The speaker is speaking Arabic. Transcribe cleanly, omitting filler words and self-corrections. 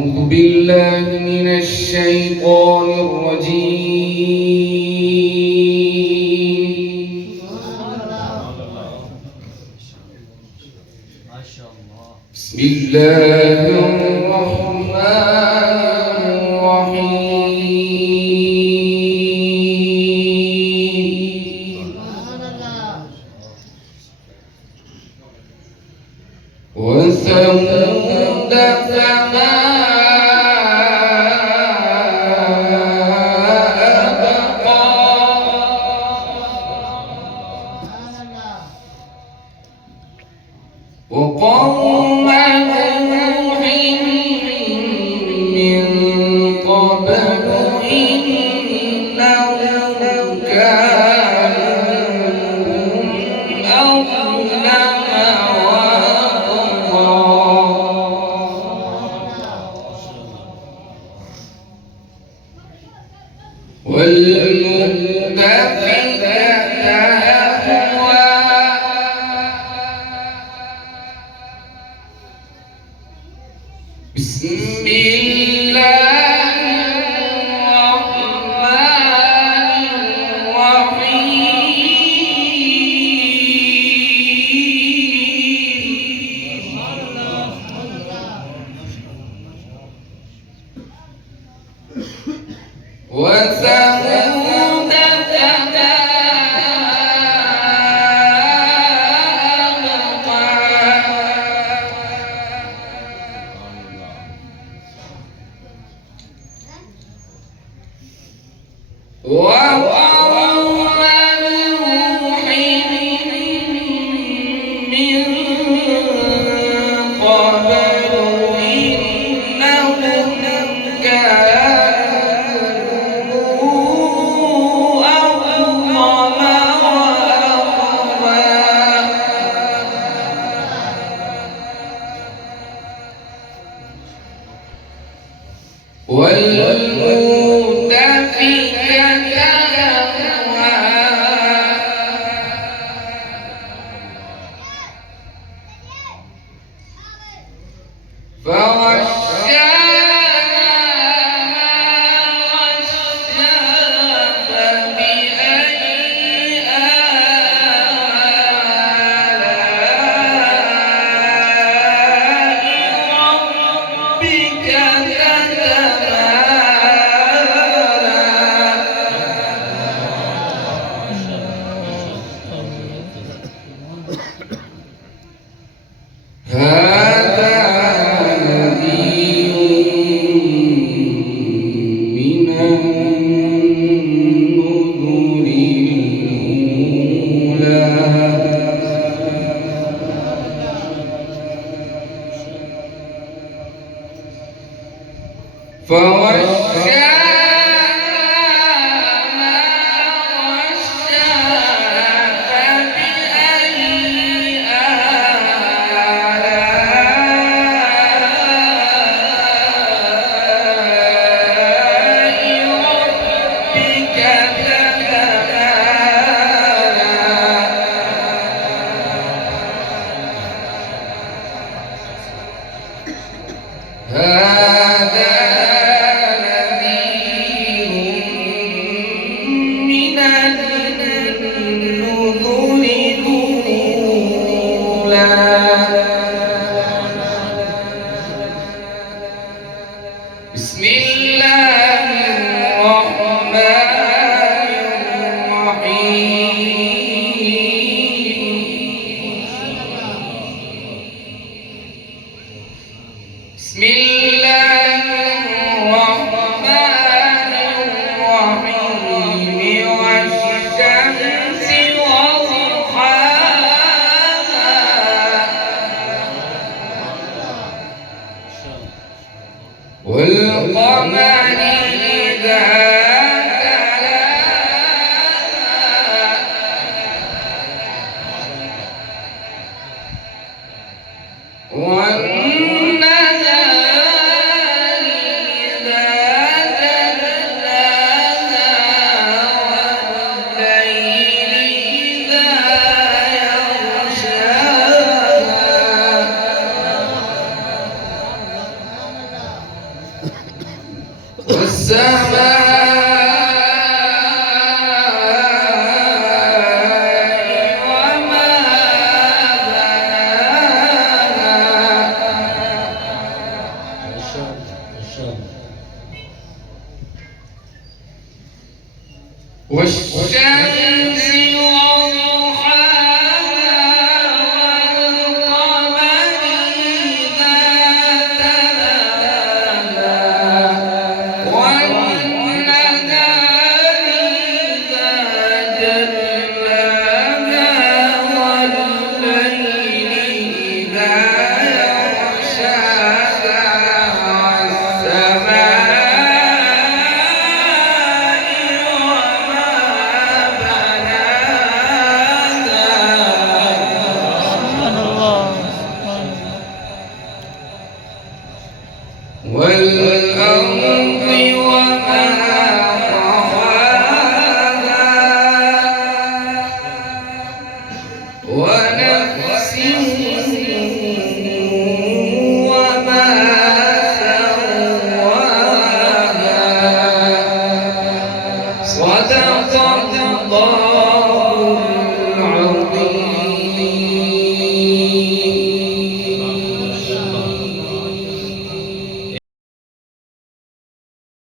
أعوذ بالله من الشيطان الرجيم. بسم الله الرحمن الرحيم. وثمود فما أبقى وقوم نوح من قبل إنهم كانوا أظلم والمؤتفكة أهوى بسم الله الرحمن الرحيم. وثمود فما أبقى وقوم نوح من قبل إنهم كانوا أظلم وأطغى والمؤتفكة أهوى فغشاها غشا فبأي آلاء ربك هذا نذير من النذر الأولى فغشاها غشا فبأي هذا نذير من النذر الأولى بسم الله الرحمن الرحيم. بسم الله الرحمن الرحيم. والشمس وضحاها والقمر إذا تلاها والنهار إذا جلاها والليل إذا يغشاها والشمس والأرض وما طحاها